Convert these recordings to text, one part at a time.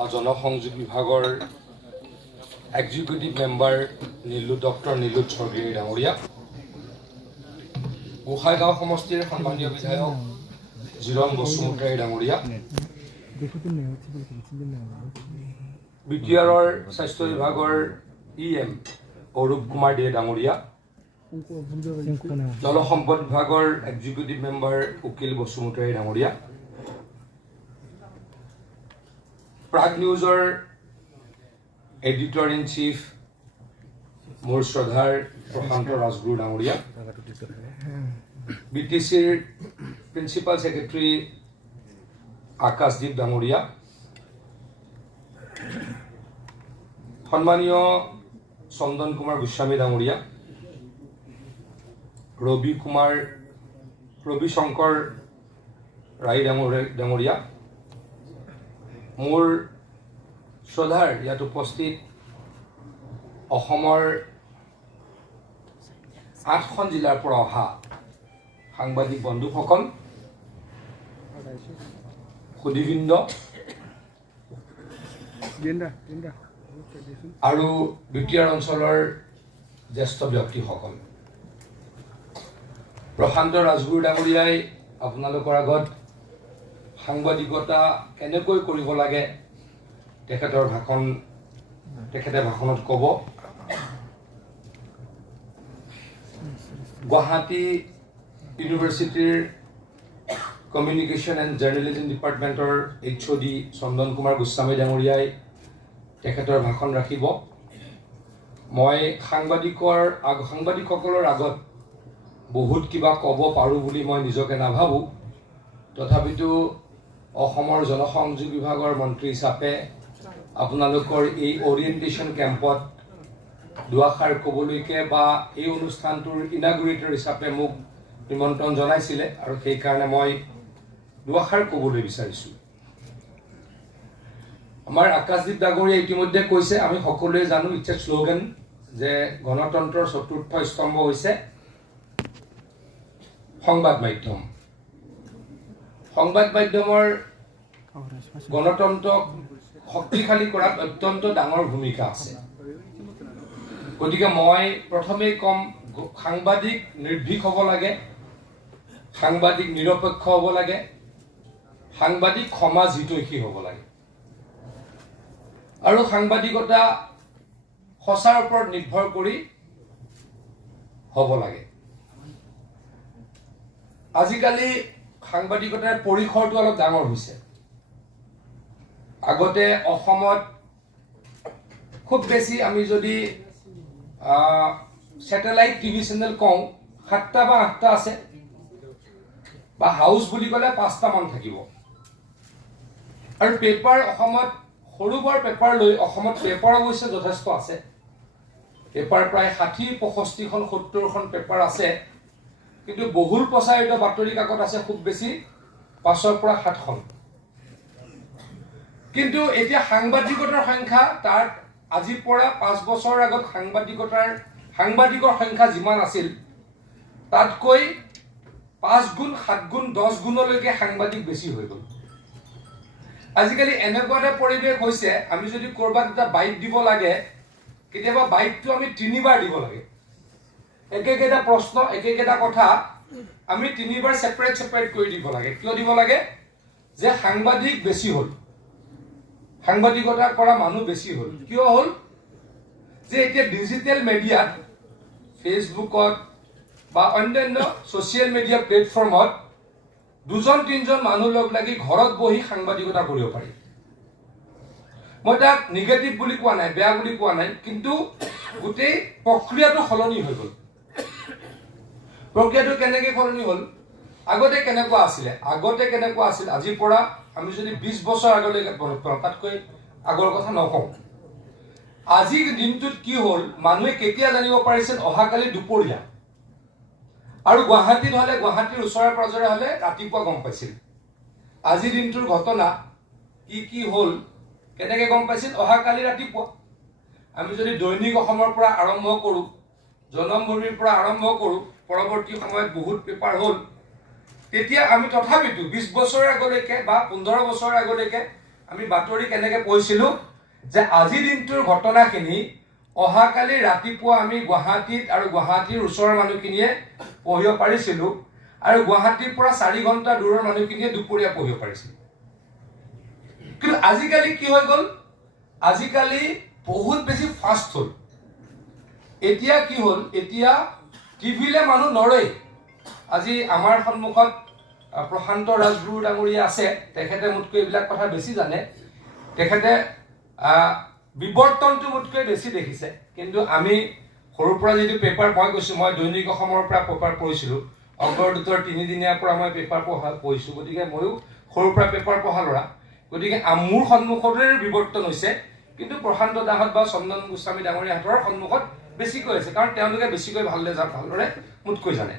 বা জনসংযোগ বিভাগৰ এক্সিকিউটিভ মেম্বাৰ ডক্টৰ নীলোৎ চৌধুৰী ডাঙৰীয়া, গোসাইগাঁও সমষ্টিৰ সন্মানীয় বিধায়ক জিৰণ বসুমতাৰী ডাঙৰীয়া, বিটিআৰৰ স্বাস্থ্য বিভাগৰ EM অৰূপ কুমাৰ দে ডাঙৰীয়া, জলসম্পদ বিভাগৰ এক্সিকিউটিভ মেম্বাৰ উকিল বসুমতাৰী ডাঙৰীয়া, প্ৰাগ নিউজৰ এডিটৰ ইন চিফ মোৰ শ্ৰদ্ধাৰ প্ৰশান্ত ৰাজগুৰু ডাঙৰীয়া, BTCৰ প্ৰিন্সিপাল ছেক্ৰেটাৰী আকাশদ্বীপ ডাঙৰীয়া, সন্মানীয় চন্দন কুমাৰ গোস্বামী ডাঙৰীয়া, ৰবি শংকৰ ৰায় ডাঙৰীয়া, মোৰ শ্ৰদ্ধাৰ ইয়াত উপস্থিত অসমৰ 8খন জিলাৰ পৰা অহা সাংবাদিক বন্ধুসকল, সুধীবৃন্দ আৰু বিটিআৰ অঞ্চলৰ জ্যেষ্ঠ ব্যক্তিসকল, প্ৰশান্ত ৰাজগুৰু ডাঙৰীয়াই আপোনালোকৰ আগত সাংবাদিকতা কেনেকৈ কৰিব লাগে তেখেতে ভাষণত ক'ব। গুৱাহাটী ইউনিভাৰ্চিটিৰ কমিউনিকেশ্যন এণ্ড জাৰ্নেলিজম ডিপাৰ্টমেণ্টৰ HOD চন্দন কুমাৰ গোস্বামী ডাঙৰীয়াই তেখেতৰ ভাষণ ৰাখিব। মই সাংবাদিকসকলৰ আগত বহুত কিবা ক'ব পাৰোঁ বুলি মই নিজকে নাভাবোঁ, তথাপিতো অসমৰ জনসংযোগ বিভাগৰ মন্ত্ৰী হিচাপে আপোনালোকৰ এই অৰিয়েণ্টেশ্যন কেম্পত দুআষাৰ ক'বলৈকে বা এই অনুষ্ঠানটোৰ ইনাগুৰেটৰ হিচাপে মোক নিমন্ত্ৰণ জনাইছিলে আৰু সেইকাৰণে মই দুআষাৰ ক'বলৈ বিচাৰিছোঁ। আমাৰ আকাশদ্বীপ ডাঙৰীয়াই ইতিমধ্যে কৈছে, আমি সকলোৱে জানো ইটছ এ শ্লোগান যে গণতন্ত্ৰৰ চতুৰ্থ স্তম্ভ হৈছে সংবাদ মাধ্যম। সংবাদ মাধ্যমৰ গণতন্ত্ৰক শক্তিশালী কৰাত অত্যন্ত ডাঙৰ ভূমিকা আছে। গতিকে মই প্ৰথমেই ক'ম, সাংবাদিক নিৰ্ভীক হ'ব লাগে, সাংবাদিক নিৰপেক্ষ হ'ব লাগে, সাংবাদিক সমাজ হিতৈষী হ'ব লাগে আৰু সাংবাদিকতা সঁচাৰ ওপৰত নিৰ্ভৰ কৰি হ'ব লাগে। আজিকালি সাংবাদিকতাৰ পৰিসৰটো অলপ ডাঙৰ হৈছে। আগতে অসমত খুব বেছি আমি যদি ছেটেলাইট টিভি চেনেল কওঁ 7টা বা 8টা আছে, বা হাউচ বুলি ক'লে 5টামান থাকিব। আৰু পেপাৰ অসমত সৰু বৰ পেপাৰ লৈ অসমত পেপাৰ অৱশ্যে যথেষ্ট আছে। পেপাৰ প্ৰায় 60-65খন 70খন পেপাৰ আছে, কিন্তু বহুল প্ৰচাৰিত বাতৰি কাকত আছে খুব বেছি 5ৰ পৰা 7খন। কিন্তু এতিয়া সাংবাদিকতাৰ সংখ্যা তাত আজিৰ পৰা 5 বছৰৰ আগত সাংবাদিকৰ সংখ্যা যিমান আছিল তাতকৈ 5 গুণ 7 গুণ 10 গুণলৈকে সাংবাদিক বেছি হৈ গ'ল। আজিকালি এনেকুৱা এটা পৰিৱেশ হৈছে, আমি যদি ক'ৰবাত এটা বাইট দিব লাগে, কেতিয়াবা বাইটটো আমি 3বাৰ দিব লাগে। একেকেইটা প্ৰশ্ন একেকেইটা কথা আমি 3বাৰ ছেপাৰেট কৰি দিব লাগে। কিয় দিব লাগে? যে সাংবাদিক বেছি হ'ল, সাংবাদিকতা কৰা মানুহ বেছি হ'ল। কিয় হ'ল? যে এতিয়া ডিজিটেল মিডিয়াত, ফেচবুকত বা অন্যান্য ছ'চিয়েল মিডিয়া প্লেটফৰ্মত 2-3জন মানুহ লগ লাগি ঘৰত বহি সাংবাদিকতা কৰিব পাৰি। মই তাক নিগেটিভ বুলি কোৱা নাই, বেয়া বুলি কোৱা নাই, কিন্তু গোটেই প্ৰক্ৰিয়াটো সলনি হৈ গ'ল। প্ৰক্ৰিয়াটো কেনেকৈ সলনি হ'ল? আগতে কেনেকুৱা আছিল? আজিৰ পৰা আমি যদি 20 বছৰ আগলৈকে মনত পাওঁ, তাতকৈ আগৰ কথা নকওঁ। আজিৰ দিনটোত কি হ'ল, মানুহে কেতিয়া জানিব পাৰিছিল? অহাকালি দুপৰীয়া। আৰু গুৱাহাটীত হ'লে, গুৱাহাটীৰ ওচৰে পাজৰে হ'লে ৰাতিপুৱা গম পাইছিল। আজিৰ দিনটোৰ ঘটনা কি হ'ল, কেনেকৈ গম পাইছিল? অহাকালি ৰাতিপুৱা। আমি যদি দৈনিক অসমৰ পৰা আৰম্ভ কৰোঁ, জনমভূমিৰ পৰা আৰম্ভ কৰোঁ, পৰৱৰ্তী সময়ত বহুত পেপাৰ হ'ল, তেতিয়া আমি তথাপিতো 20 বছৰৰ আগলৈকে বা 15 বছৰৰ আগলৈকে আমি বাতৰি কেনেকৈ পঢ়িছিলোঁ যে আজিৰ দিনটোৰ ঘটনাখিনি অহাকালি ৰাতিপুৱা আমি গুৱাহাটীত আৰু গুৱাহাটীৰ ওচৰৰ মানুহখিনিয়ে পঢ়িব পাৰিছিলোঁ আৰু গুৱাহাটীৰ পৰা 4 ঘণ্টা দূৰৰ মানুহখিনিয়ে দুপৰীয়া পঢ়িব পাৰিছিল। কিন্তু আজিকালি কি হৈ গ'ল, আজিকালি বহুত বেছি ফাষ্ট হ'ল। এতিয়া কি হ'ল, এতিয়া টিভিলৈ মানুহ নৰয়। আজি আমাৰ সন্মুখত প্ৰশান্ত ৰাজগুৰু ডাঙৰীয়া আছে, তেখেতে মোতকৈ এইবিলাক কথা বেছি জানে। তেখেতে বিৱৰ্তনটো মোতকৈ বেছি দেখিছে। কিন্তু আমি সৰুৰ পৰা যিটো পেপাৰ, মই কৈছোঁ মই দৈনিক অসমৰ পৰা পেপাৰ পঢ়িছিলোঁ, অগ্ৰদূতৰ 3 দিনীয়াৰ পৰা মই পেপাৰ পঢ়িছোঁ। গতিকে ময়ো সৰুৰ পৰা পেপাৰ পঢ়া ল'ৰা। গতিকে মোৰ সন্মুখতে বিৱৰ্তন হৈছে, কিন্তু প্ৰশান্ত দাহঁত বা চন্দন গোস্বামী ডাঙৰীয়াহঁতৰ সন্মুখত বেছিকৈ হৈছে, কাৰণ তেওঁলোকে বেছিকৈ ভালদৰে মোতকৈ জানে।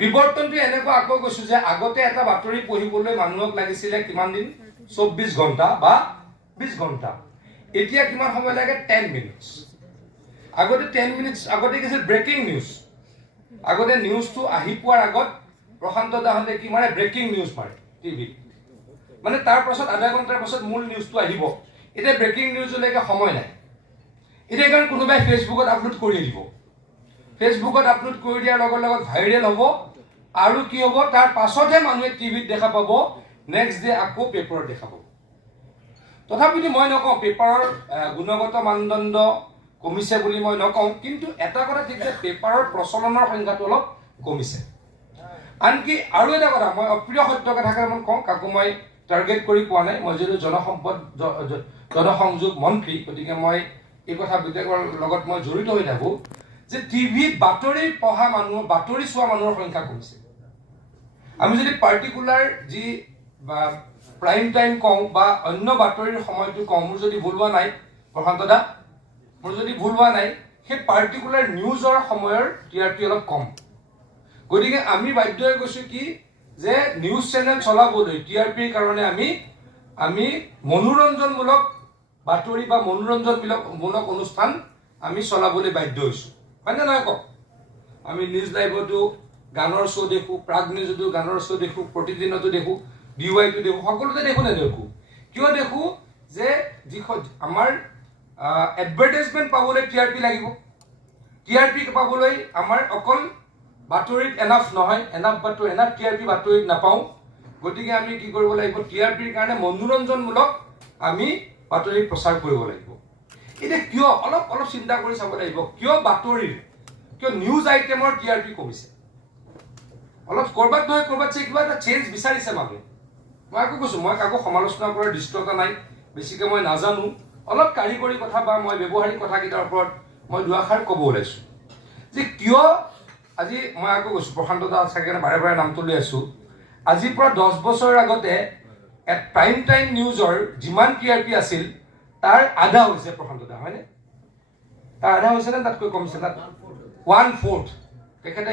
বিৱৰ্তনটো এনেকুৱা, আকৌ কৈছোঁ যে আগতে এটা বাতৰি পঢ়িবলৈ মানুহক লাগিছিলে কিমান দিন, 24 ঘণ্টা বা 20 ঘণ্টা। এতিয়া কিমান সময় লাগে, 10 মিনিটছ। আগতে 10 মিনিটছ আগতে কি আছিল, ব্ৰেকিং নিউজ। আগতে নিউজটো আহি পোৱাৰ আগত প্ৰশান্ত দাহঁতে কি মাৰে, ব্ৰেকিং নিউজ মাৰে টিভিত, মানে তাৰ পাছত আধা ঘণ্টাৰ পাছত মূল নিউজটো আহিব। এতিয়া ব্ৰেকিং নিউজলৈকে সময় নাই। এতিয়া কাৰণ কোনোবাই ফেচবুকত আপলোড কৰি দিব, ফেচবুকত আপলোড কৰি দিয়াৰ লগত লগত ভাইৰেল হ'ব, আৰু কি হ'ব, তাৰ পাছতহে মানুহে টিভিত দেখা পাব, নেক্সট ডে আকৌ পেপাৰত দেখা পাব। তথাপিতো মই নকওঁ পেপাৰৰ গুণগত মানদণ্ড কমিছে বুলি মই নকওঁ, কিন্তু এটা কথা ঠিক যে পেপাৰৰ প্ৰচলনৰ সংখ্যাটো অলপ কমিছে। আনকি আৰু এটা কথা, মই অপ্ৰিয় সত্য কথাকে মই কওঁ, কাকো মই টাৰ্গেট কৰি পোৱা নাই। মই যিহেতু জনসংযোগ মন্ত্ৰী, গতিকে মই এই কথা বিদেশৰ লগত মই জড়িত হৈ থাকোঁ যে টিভিত বাতৰি পঢ়া মানুহ, বাতৰি চোৱা মানুহৰ সংখ্যা কমিছে। আমি যদি পাৰ্টিকুলাৰ যি প্ৰাইম টাইম কওঁ বা অন্য বাতৰিৰ সময়টো কওঁ, মোৰ যদি ভুল হোৱা নাই প্ৰশান্ত দা, মোৰ যদি ভুল হোৱা নাই, সেই পাৰ্টিকুলাৰ নিউজৰ সময়ৰ TRP অলপ কম। গতিকে আমি বাধ্য হৈ গৈছোঁ কি যে নিউজ চেনেল চলাবলৈ TRPৰ কাৰণে আমি মনোৰঞ্জনমূলক বাতৰি বা মনোৰঞ্জনমূলক অনুষ্ঠান আমি চলাবলৈ বাধ্য হৈছোঁ, হয়নে নহয় কওক? আমি নিউজ লাইভতো গানৰ শ্ব' দেখোঁ, প্ৰাগ নিউজতো গানৰ শ্ব' দেখোঁ, প্ৰতিদিনতো দেখোঁ, DYটো দেখোঁ, সকলোতে দেখোঁ নেদেখোঁ? কিয় দেখোঁ? যে যিখন আমাৰ এডভাৰটাইজমেণ্ট পাবলৈ TRP লাগিব। TRP পাবলৈ আমাৰ অকল বাতৰিত এনাফ নহয়, এনাফ TRP বাতৰিত নাপাওঁ। গতিকে আমি কি কৰিব লাগিব, TRPৰ কাৰণে মনোৰঞ্জনমূলক আমি বাতৰি প্ৰচাৰ কৰিব লাগিব। এতিয়া কিয় অলপ চিন্তা কৰি চাব লাগিব, কিয় নিউজ আইটেমৰ TRP কমিছে? অলপ কৰবাত নহয় কৰবাত কিবা এটা চেঞ্জ বিচাৰিছে মানুহে। মই আকৌ কৈছোঁ, মই কাকো সমালোচনা কৰাৰ দৃষ্টতা নাই, বেছিকৈ মই নাজানো। অলপ কাৰিকৰী কথা বা মই ব্যৱহাৰিক কথাকেইটাৰ ওপৰত মই দুআষাৰ ক'ব ওলাইছোঁ যে কিয় আজি মই আকৌ কৈছোঁ, প্ৰশান্ত দা চাগে বাৰে বাৰে নামটো লৈ আছোঁ। আজিৰ পৰা 10 বছৰ আগতে প্ৰাইম টাইম নিউজৰ যিমান TRP আছিল তাৰ আধা হৈছে প্ৰশান্ত দা, হয়নে? তাৰ আধা হৈছে নে তাতকৈ কমিছে? 1/4। তেখেতে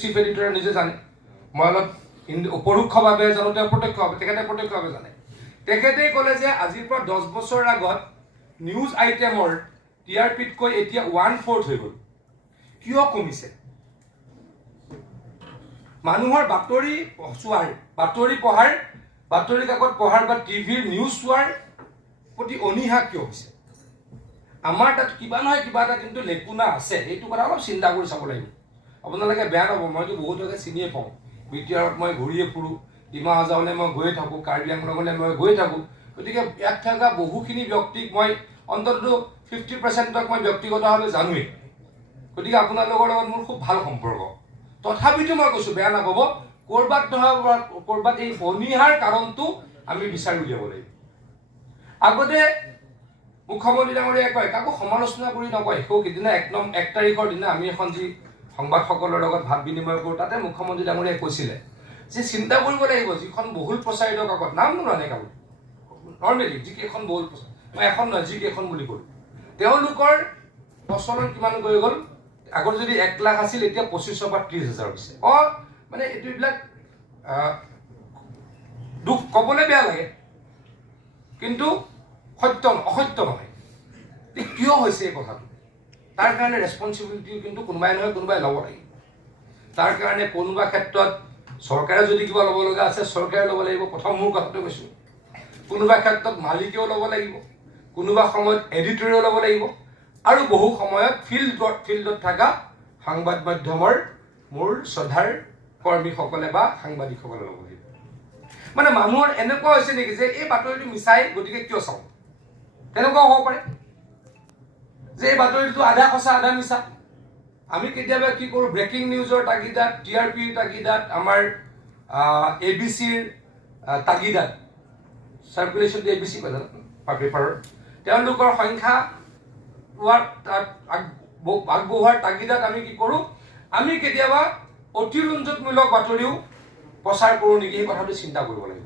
চিফ এডিটৰে নিজে জানে, মই অলপ পৰোক্ষভাৱে জানো, তেখেতে প্ৰত্যক্ষভাৱে জানে। তেখেতে ক'লে যে আজিৰ পৰা 10 বছৰ আগত নিউজ আইটেমৰ TRPতকৈ এতিয়া 1/4 হৈ গ'ল। কিয় কমিছে? মানুহৰ বাতৰি চোৱাৰ, বাতৰি পঢ়াৰ, বাতৰি কাকত পঢ়াৰ বা টিভিৰ নিউজ চোৱাৰ প্ৰতি অনীহা কিয় হৈছে? আমাৰ তাত কিবা নহয় কিবা এটা কিন্তু লেকুনা আছে, সেইটো কথা অলপ চিন্তা কৰি চাব লাগিব। আপোনালোকে বেয়া নাপাব, মইতো বহুতকে চিনিয়ে পাওঁ, BTRত মই ঘূৰিয়ে ফুৰোঁ, ডিমা হাজাওলৈ মই গৈয়ে থাকোঁ, কাৰ্বি আংলঙলৈ মই গৈয়ে থাকোঁ। গতিকে ইয়াত থকা বহুখিনি ব্যক্তিক মই অন্ততঃ 50%ক মই ব্যক্তিগতভাৱে জানোৱেই। গতিকে আপোনালোকৰ লগত মোৰ খুব ভাল সম্পৰ্ক। তথাপিতো মই কৈছোঁ, বেয়া নাপাব, ক'ৰবাত এই অনীহাৰ কাৰণটো আমি বিচাৰি উলিয়াব লাগিব। আগতে মুখ্যমন্ত্ৰী ডাঙৰীয়াই কয়, কাকো সমালোচনা কৰি নকয়। সিদিনা 1 তাৰিখৰ দিনা আমি এখন যি সংবাদসকলৰ লগত ভাৱ বিনিময় কৰোঁ, তাতে মুখ্যমন্ত্ৰী ডাঙৰীয়াই কৈছিলে যে চিন্তা কৰিব লাগিব, যিখন বহুল প্ৰচাৰিত কাকত, নাম নোলোৱা কাকত, নৰ্মেলি যিকেইখন বহুল প্ৰচাৰিত, মই এখন নহয় যিকেইখন বুলি ক'লোঁ, তেওঁলোকৰ প্ৰচলন কিমান হৈ গ'ল? আগত যদি 1 লাখ আছিল, এতিয়া 25,000 পৰা 30,000 হৈছে। মানে এইবিলাক দুখ ক'বলৈ বেয়া লাগে, কিন্তু অসত্য নহয়। কিয় হৈছে এই কথাটো? তাৰ কাৰণে ৰেছপনচিবিলিটি কিন্তু কোনোবাই নহয় কোনোবাই ল'ব লাগিব। তাৰ কাৰণে কোনোবা ক্ষেত্ৰত চৰকাৰে যদি কিবা ল'ব লগা আছে, চৰকাৰে ল'ব লাগিব। প্ৰথম মোৰ কথাটো কৈছোঁ, কোনোবা ক্ষেত্ৰত মালিকেও ল'ব লাগিব, কোনোবা সময়ত এডিটৰেও ল'ব লাগিব, আৰু বহু সময়ত ফিল্ডত থকা সংবাদ মাধ্যমৰ মোৰ শ্ৰদ্ধাৰ কৰ্মীসকলে বা সাংবাদিকসকলে ল'ব লাগিব। মানে মানুহৰ এনেকুৱা হৈছে নেকি যে এই বাতৰিটো মিছাই, গতিকে কিয় চাওঁ, তেনেকুৱাও হ'ব পাৰে যে এই বাতৰিটো আধা সঁচা আধা মিছা। আমি কেতিয়াবা কি কৰোঁ, ব্ৰেকিং নিউজৰ তাগিদাত, TRPৰ তাগিদাত, আমাৰ ABCৰ তাগিদাত, চাৰ্কুলেশ্যনটো ABC কয় জানো পেপাৰৰ, তেওঁলোকৰ সংখ্যা আগবঢ়োৱাৰ তাগিদাত আমি কি কৰোঁ, আমি কেতিয়াবা অতিৰঞ্জনমূলক বাতৰিও প্ৰচাৰ কৰোঁ নেকি, সেই কথাটো চিন্তা কৰিব লাগিব।